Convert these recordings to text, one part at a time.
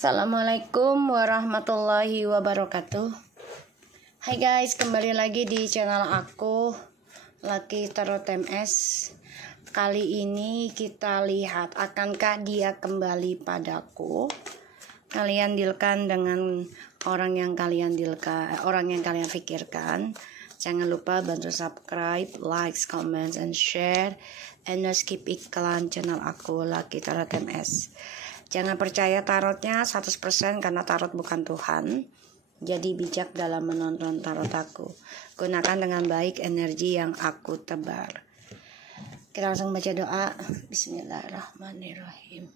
Assalamualaikum warahmatullahi wabarakatuh. Hai guys, kembali lagi di channel aku, Lucky Tarot MS. Kali ini kita lihat, akankah dia kembali padaku? Kalian dealkan dengan orang yang kalian pikirkan. Jangan lupa bantu subscribe, like, comment, and share. And no skip iklan channel aku, Lucky Tarot MS. Jangan percaya tarotnya 100% karena tarot bukan Tuhan. Jadi bijak dalam menonton tarot aku. Gunakan dengan baik energi yang aku tebar. Kita langsung baca doa. Bismillahirrahmanirrahim.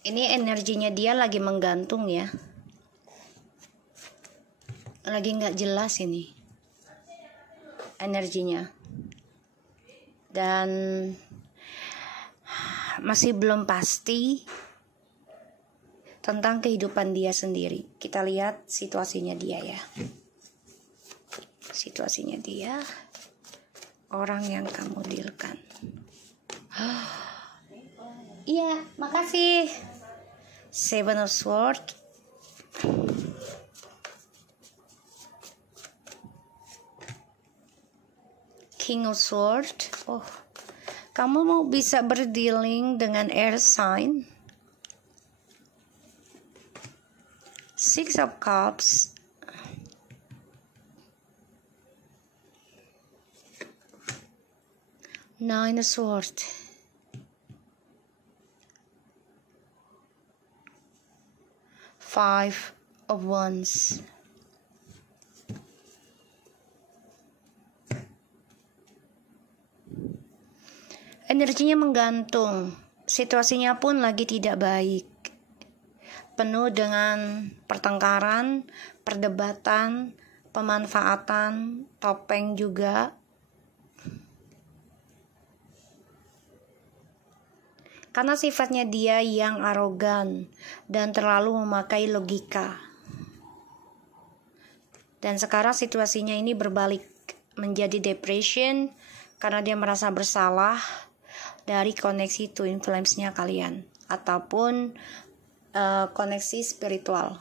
Ini energinya dia lagi menggantung ya. Lagi nggak jelas ini energinya. Dan masih belum pasti tentang kehidupan dia sendiri. Kita lihat situasinya dia ya. Situasinya dia, orang yang kamu dealkan. Iya, makasih. Seven of Swords, King of Swords. Oh, kamu mau bisa berdealing dengan air sign. Six of Cups, Nine of Swords, Five of Wands. Energinya menggantung. Situasinya pun lagi tidak baik. Penuh dengan pertengkaran, perdebatan, pemanfaatan, topeng juga. Karena sifatnya dia yang arogan dan terlalu memakai logika. Dan sekarang situasinya ini berbalik menjadi depression karena dia merasa bersalah dari koneksi twin flames-nya kalian ataupun koneksi spiritual.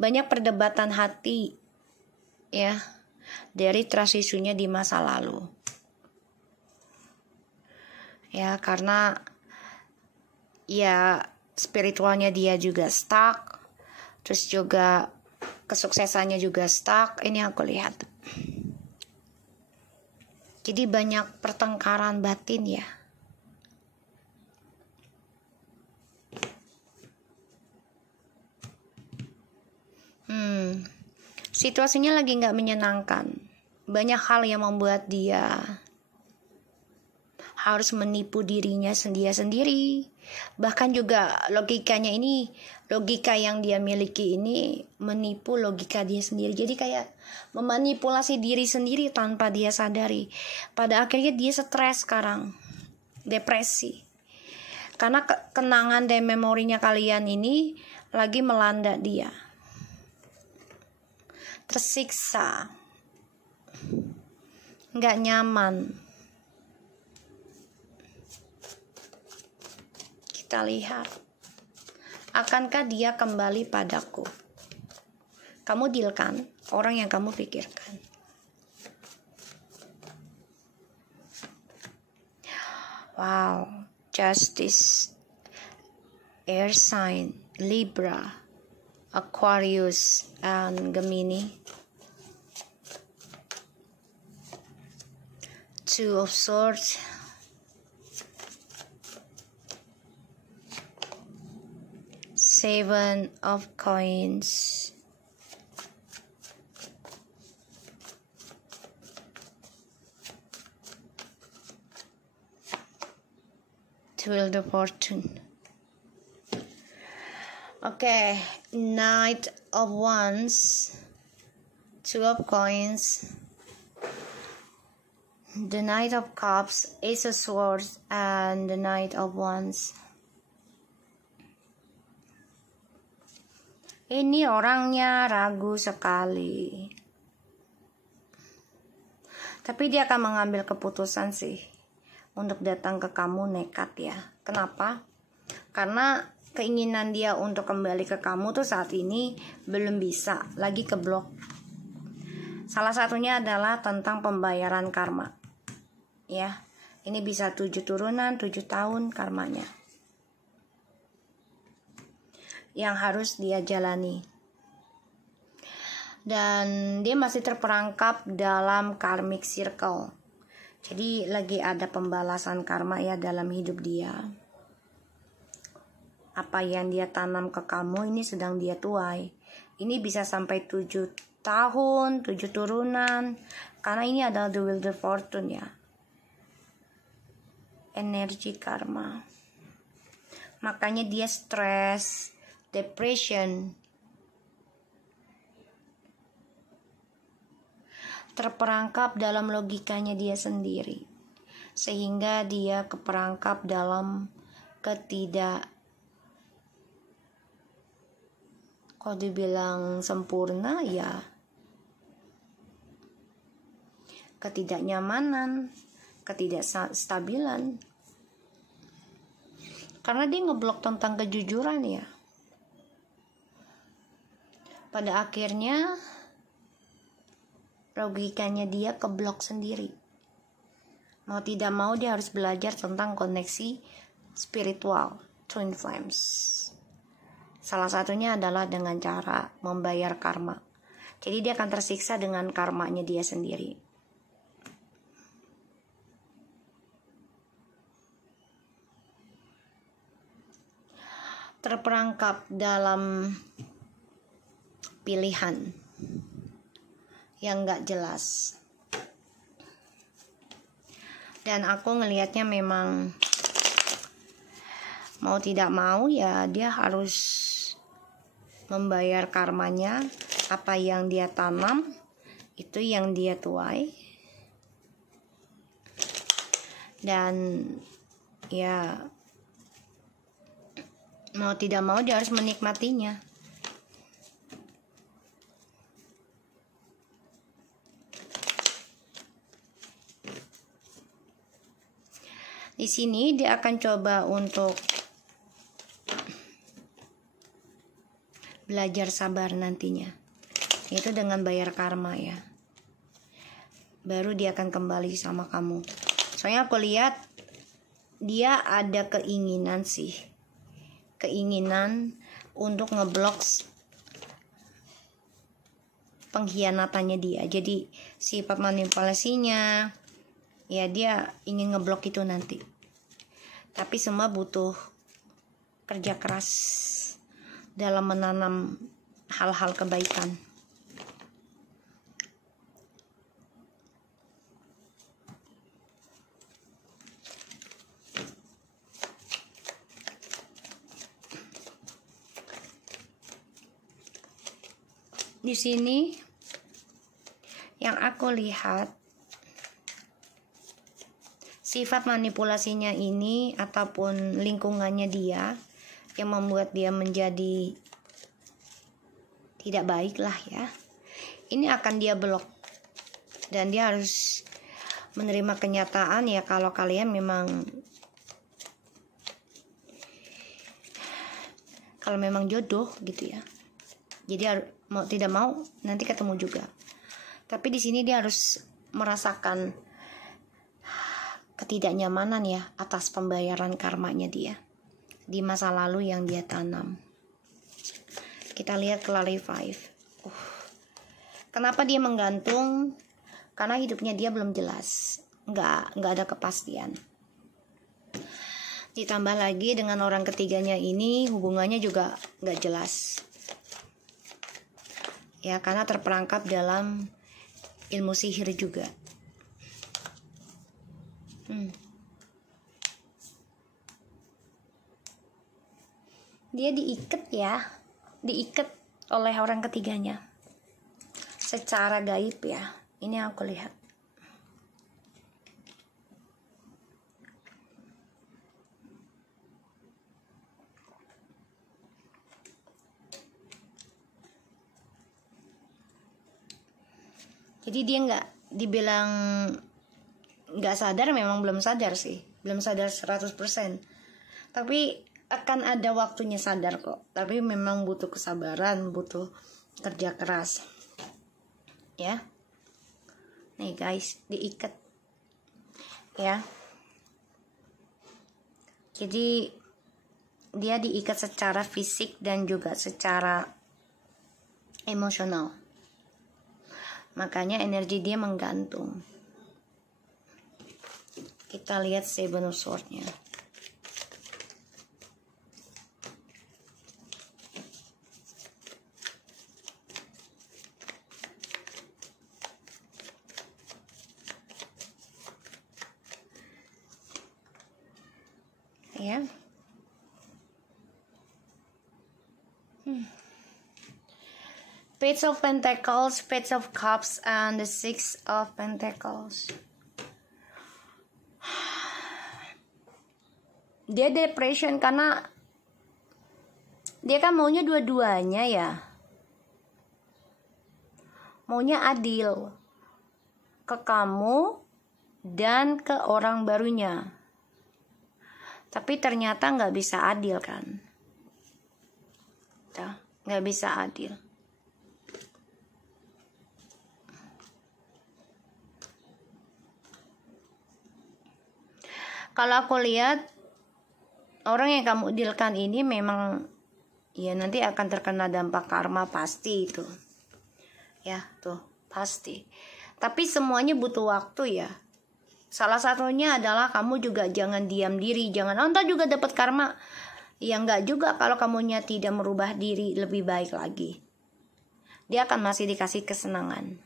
Banyak perdebatan hati ya dari trust issue-nya di masa lalu. Ya, karena ya spiritualnya dia juga stuck, terus juga kesuksesannya juga stuck. Ini aku lihat. Jadi banyak pertengkaran batin ya. Situasinya lagi nggak menyenangkan. Banyak hal yang membuat dia harus menipu dirinya sendiri. Bahkan juga logikanya ini, logika yang dia miliki ini menipu logika dia sendiri. Jadi kayak memanipulasi diri sendiri tanpa dia sadari. Pada akhirnya dia stres sekarang, depresi. Karena kenangan dan memorinya kalian ini lagi melanda dia. Tersiksa, nggak nyaman. Kita lihat, akankah dia kembali padaku? Kamu dealkan orang yang kamu pikirkan. Wow, Justice, air sign, Libra, Aquarius, and Gemini. Two of Swords, Seven of Coins, Wheel of Fortune. Okay, Knight of Wands, Two of Coins, the Knight of Cups, Ace of Swords, and the Knight of Wands. Ini orangnya ragu sekali. Tapi dia akan mengambil keputusan sih untuk datang ke kamu, nekat ya. Kenapa? Karena keinginan dia untuk kembali ke kamu tuh saat ini belum bisa, lagi keblok. Salah satunya adalah tentang pembayaran karma. Ya, ini bisa 7 turunan, 7 tahun karmanya yang harus dia jalani. Dan dia masih terperangkap dalam karmic circle. Jadi lagi ada pembalasan karma ya dalam hidup dia. Apa yang dia tanam ke kamu ini sedang dia tuai. Ini bisa sampai 7 tahun, 7 turunan. Karena ini adalah the wheel of fortune ya. Energi karma. Makanya dia stres, depression, terperangkap dalam logikanya dia sendiri, sehingga dia keperangkap dalam kalau dibilang sempurna ya, ketidaknyamanan, ketidakstabilan, karena dia ngeblok tentang kejujuran ya. Pada akhirnya logikanya dia keblok sendiri. Mau tidak mau dia harus belajar tentang koneksi spiritual, twin flames. Salah satunya adalah dengan cara membayar karma. Jadi dia akan tersiksa dengan karmanya dia sendiri. Terperangkap dalam pilihan yang gak jelas. Dan aku ngelihatnya memang mau tidak mau ya dia harus membayar karmanya. Apa yang dia tanam itu yang dia tuai. Dan ya mau tidak mau dia harus menikmatinya. Di sini dia akan coba untuk belajar sabar nantinya. Itu dengan bayar karma ya. Baru dia akan kembali sama kamu. Soalnya aku lihat dia ada keinginan sih. Keinginan untuk ngeblok pengkhianatannya dia. Jadi sifat manipulasinya ya dia ingin ngeblok itu nanti. Tapi semua butuh kerja keras dalam menanam hal-hal kebaikan. Di sini yang aku lihat sifat manipulasinya ini ataupun lingkungannya dia yang membuat dia menjadi tidak baik lah ya. Ini akan dia blok. Dan dia harus menerima kenyataan ya kalau kalian memang jodoh gitu ya. Jadi mau tidak mau nanti ketemu juga. Tapi di sini dia harus merasakan ketidaknyamanan ya atas pembayaran karmanya dia di masa lalu yang dia tanam. Kita lihat clarify. Kenapa dia menggantung? Karena hidupnya dia belum jelas, nggak ada kepastian. Ditambah lagi dengan orang ketiganya ini hubungannya juga nggak jelas. Ya karena terperangkap dalam ilmu sihir juga. Dia diikat oleh orang ketiganya secara gaib ya. Ini aku lihat. Jadi dia nggak dibilang nggak sadar, memang belum sadar sih, belum sadar 100%. Tapi akan ada waktunya sadar kok. Tapi memang butuh kesabaran, butuh kerja keras. Ya. Nih guys, diikat. Ya. Jadi dia diikat secara fisik dan juga secara emosional. Makanya energi dia menggantung. Kita lihat Seven of Swords-nya. Ya. Page of Pentacles, Page of Cups, and the Six of Pentacles. Dia depression karena dia kan maunya dua-duanya ya. Maunya adil ke kamu dan ke orang barunya. Tapi ternyata nggak bisa adil kan. Nggak bisa adil. Kalau aku lihat orang yang kamu dealkan ini memang ya nanti akan terkena dampak karma pasti itu. Ya, tuh, pasti. Tapi semuanya butuh waktu ya. Salah satunya adalah kamu juga jangan diam diri, jangan entah juga dapat karma. Ya enggak juga kalau kamunya tidak merubah diri lebih baik lagi. Dia akan masih dikasih kesenangan.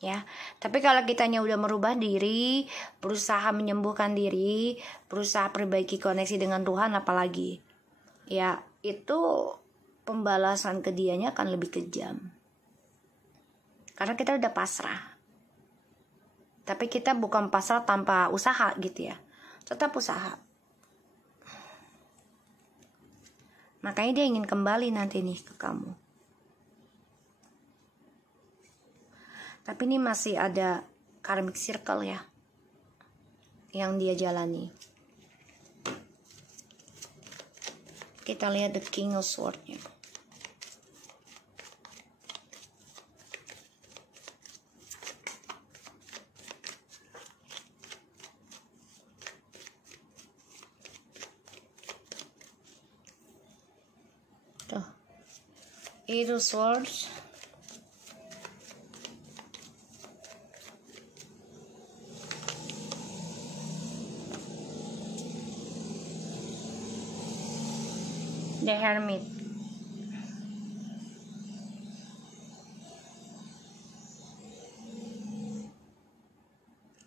Ya, tapi kalau kitanya udah merubah diri, berusaha menyembuhkan diri, berusaha perbaiki koneksi dengan Tuhan apalagi, ya itu pembalasan ke dianya akan lebih kejam. Karena kita udah pasrah. Tapi kita bukan pasrah tanpa usaha gitu ya, tetap usaha. Makanya dia ingin kembali nanti nih ke kamu. Tapi ini masih ada karmic circle ya yang dia jalani. Kita lihat the King of Swords-nya. Tuh. Eight of Swords. The Hermit.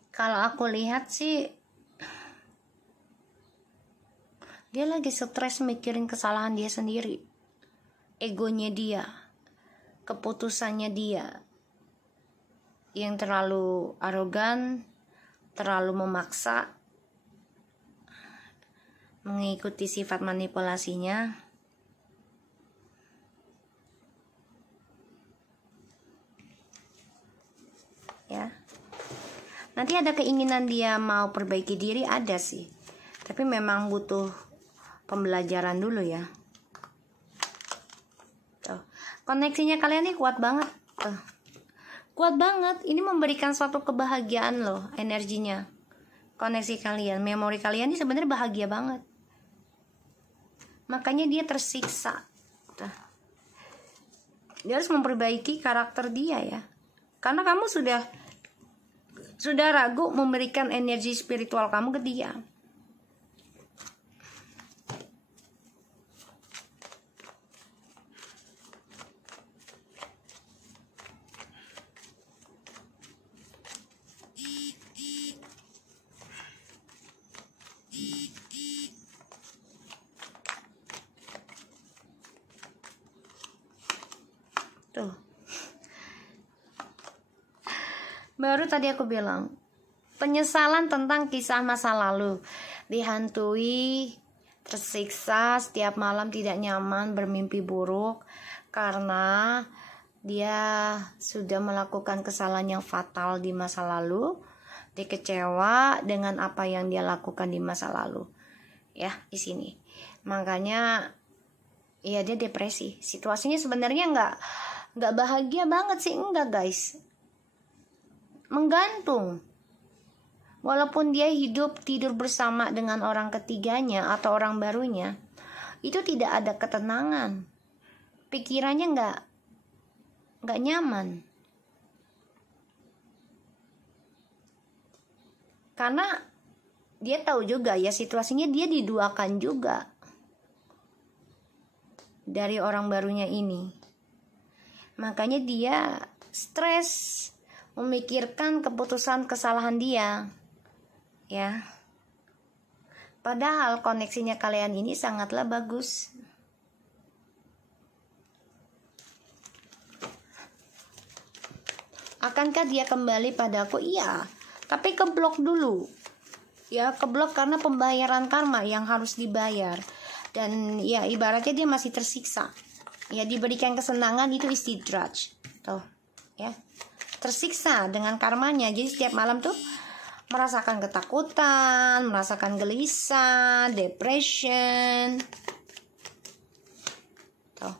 Kalau aku lihat sih dia lagi stres mikirin kesalahan dia sendiri, egonya dia, keputusannya dia yang terlalu arogan, terlalu memaksa, mengikuti sifat manipulasinya. Ya. Nanti ada keinginan dia mau perbaiki diri, ada sih. Tapi memang butuh pembelajaran dulu ya. Tuh. Koneksinya kalian nih kuat banget. Tuh. Kuat banget. Ini memberikan suatu kebahagiaan loh energinya. Koneksi kalian, memori kalian ini sebenarnya bahagia banget. Makanya dia tersiksa. Tuh. Dia harus memperbaiki karakter dia ya. Karena kamu sudah ragu memberikan energi spiritual kamu ke dia. Tuh. Baru tadi aku bilang, penyesalan tentang kisah masa lalu, dihantui, tersiksa, setiap malam tidak nyaman, bermimpi buruk karena Dia sudah melakukan kesalahan yang fatal di masa lalu. Dia kecewa dengan apa yang dia lakukan di masa lalu. Ya, di sini. Makanya ya dia depresi. Situasinya sebenarnya nggak bahagia banget sih, enggak guys. Menggantung. Walaupun dia hidup tidur bersama dengan orang ketiganya atau orang barunya, itu tidak ada ketenangan. Pikirannya nggak nyaman. Karena dia tahu juga ya situasinya dia diduakan juga dari orang barunya ini. Makanya dia stres memikirkan keputusan kesalahan dia. Ya. Padahal koneksinya kalian ini sangatlah bagus. Akankah dia kembali padaku? Iya. Tapi keblok dulu. Ya, keblok karena pembayaran karma yang harus dibayar. Dan ya ibaratnya dia masih tersiksa. Ya, diberikan kesenangan itu istidraj. Tuh, ya. Tersiksa dengan karmanya. Jadi setiap malam tuh merasakan ketakutan, merasakan gelisah, depression. Tuh.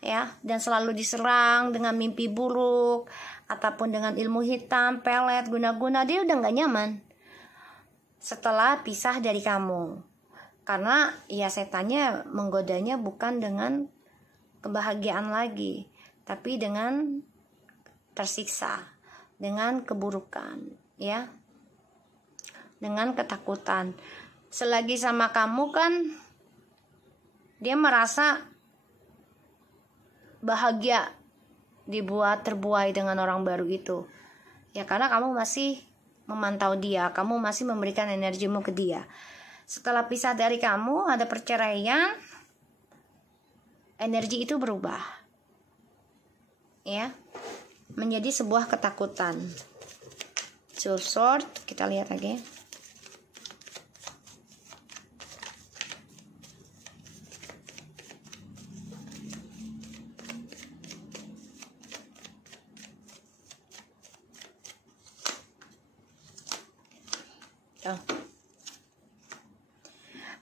Ya, dan selalu diserang dengan mimpi buruk ataupun dengan ilmu hitam, pelet, guna-guna. Dia udah gak nyaman setelah pisah dari kamu. Karena ya setannya menggodanya bukan dengan kebahagiaan lagi, tapi dengan tersiksa, dengan keburukan. Ya, dengan ketakutan. Selagi sama kamu kan dia merasa bahagia terbuai dengan orang baru itu. Ya karena kamu masih memantau dia, kamu masih memberikan energimu ke dia. Setelah pisah dari kamu, ada perceraian, energi itu berubah. Ya, menjadi sebuah ketakutan. So short, kita lihat lagi. Oh.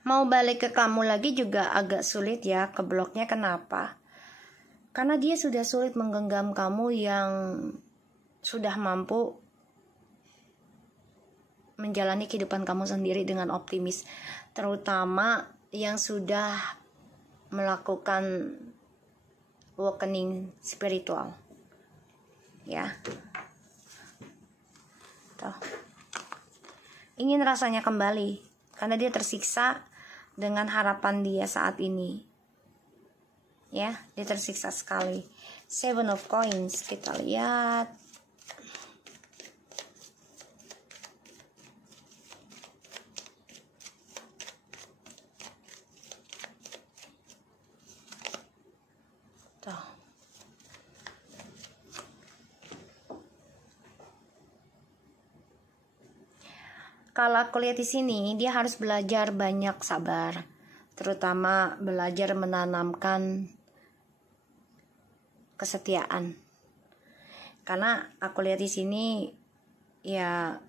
Mau balik ke kamu lagi juga agak sulit ya, kebloknya. Kenapa? Karena dia sudah sulit menggenggam kamu yang sudah mampu menjalani kehidupan kamu sendiri dengan optimis, terutama yang sudah melakukan awakening spiritual. Ya. Tuh. Ingin rasanya kembali karena dia tersiksa dengan harapan dia saat ini. Ya, dia tersiksa sekali. 7 of Coins, kita lihat. Kalau aku lihat di sini, dia harus belajar banyak sabar, terutama belajar menanamkan kesetiaan. Karena aku lihat di sini, ya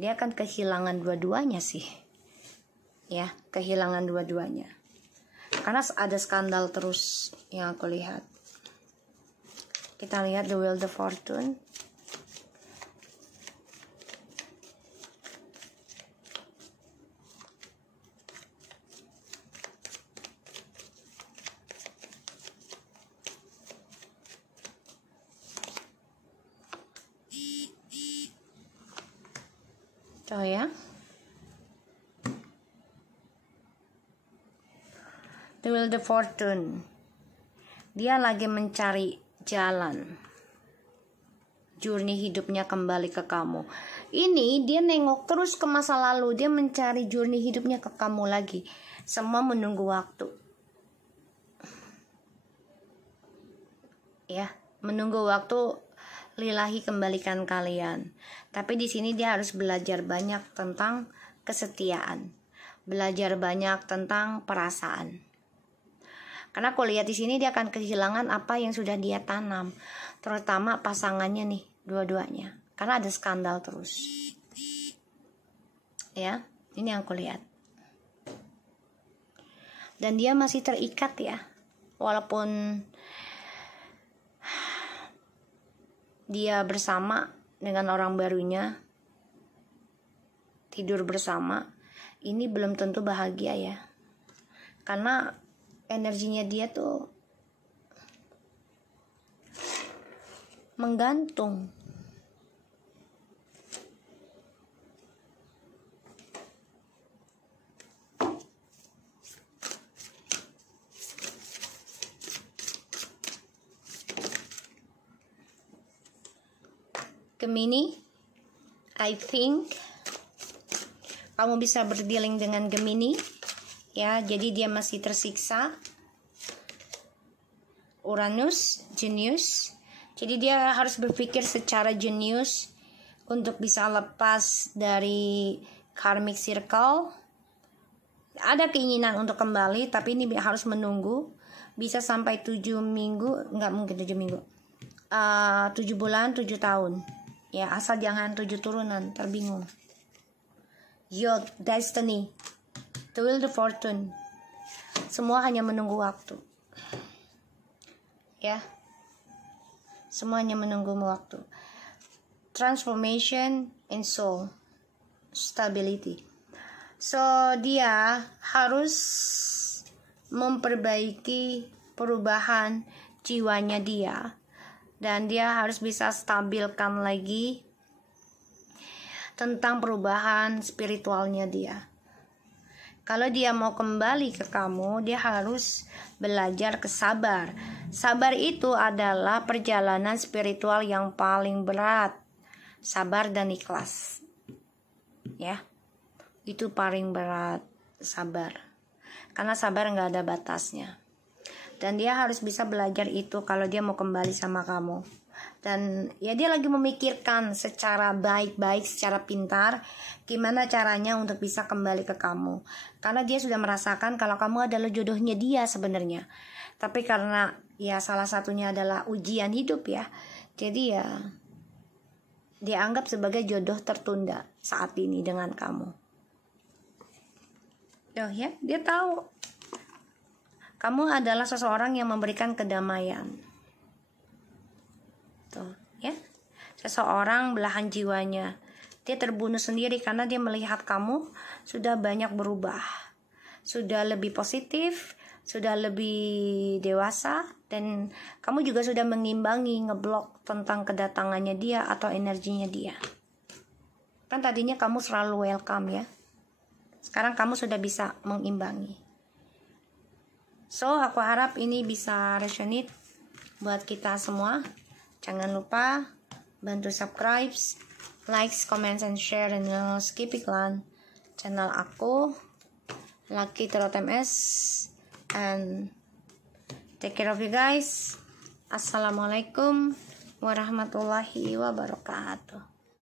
dia akan kehilangan dua-duanya sih, ya kehilangan dua-duanya. Karena ada skandal terus yang aku lihat. Kita lihat the Wheel of Fortune. Oh ya, the Wheel of Fortune. Dia lagi mencari jalan, journey hidupnya kembali ke kamu. Ini dia nengok terus ke masa lalu, dia mencari journey hidupnya ke kamu lagi. Semua menunggu waktu. Ya, menunggu waktu lillahi kembalikan kalian. Tapi di sini dia harus belajar banyak tentang kesetiaan, belajar banyak tentang perasaan. Karena aku lihat di sini dia akan kehilangan apa yang sudah dia tanam, terutama pasangannya nih, dua-duanya. Karena ada skandal terus. Ya, ini yang aku lihat. Dan dia masih terikat ya. Walaupun dia bersama dengan orang barunya, tidur bersama, ini belum tentu bahagia ya. Karena energinya dia tuh menggantung. Gemini, I think kamu bisa berdealing dengan Gemini ya, jadi dia masih tersiksa. Uranus, jenius, jadi dia harus berpikir secara jenius untuk bisa lepas dari karmic circle. Ada keinginan untuk kembali, tapi ini harus menunggu, bisa sampai 7 minggu, nggak mungkin 7 minggu, 7 bulan, 7 tahun ya, asal jangan 7 turunan, terbingung. Your destiny, the will, the fortune, semua hanya menunggu waktu ya, semuanya menunggu waktu. Transformation in soul, stability. So dia harus memperbaiki perubahan jiwanya dia, dan dia harus bisa stabilkan lagi tentang perubahan spiritualnya dia. Kalau dia mau kembali ke kamu, dia harus belajar kesabar. Sabar itu adalah perjalanan spiritual yang paling berat. Sabar dan ikhlas. Ya, itu paling berat, sabar. Karena sabar nggak ada batasnya. Dan dia harus bisa belajar itu kalau dia mau kembali sama kamu. Dan ya dia lagi memikirkan secara baik-baik, secara pintar, gimana caranya untuk bisa kembali ke kamu. Karena dia sudah merasakan kalau kamu adalah jodohnya dia sebenarnya. Tapi karena ya salah satunya adalah ujian hidup ya, jadi ya dia anggap sebagai jodoh tertunda saat ini dengan kamu. Tuh ya, dia tahu kamu adalah seseorang yang memberikan kedamaian. Tuh ya, seseorang belahan jiwanya. Dia terbunuh sendiri karena dia melihat kamu sudah banyak berubah, sudah lebih positif, sudah lebih dewasa, dan kamu juga sudah mengimbangi, ngeblok tentang kedatangannya dia atau energinya dia. Kan tadinya kamu selalu welcome ya, sekarang kamu sudah bisa mengimbangi. So aku harap ini bisa resonate buat kita semua. Jangan lupa bantu subscribe, like, comment, and share, dan skip iklan channel aku, Lucky Tarot MS, and take care of you guys. Assalamualaikum warahmatullahi wabarakatuh.